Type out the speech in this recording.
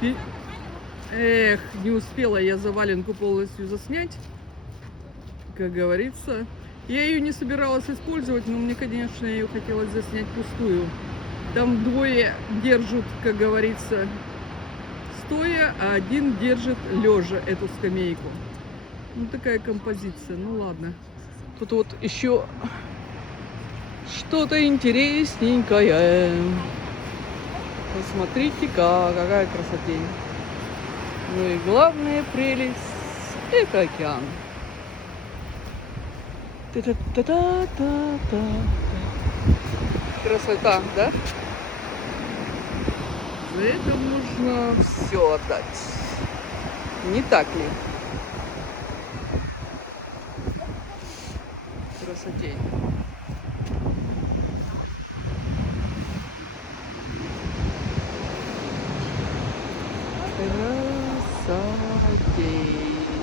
вот. Эх, не успела я заваленку полностью заснять, как говорится. Я ее не собиралась использовать, но мне, конечно, ее хотелось заснять пустую. Там двое держат, как говорится, стоя, а один держит лежа эту скамейку. Ну, такая композиция, ну ладно. Тут вот еще что-то интересненькое. Посмотрите-ка, какая красотень. Ну и главная прелесть – это океан. Та-та-та-та-та-та. Красота, да? За это можно все отдать. Не так ли? Красотень. Красотень.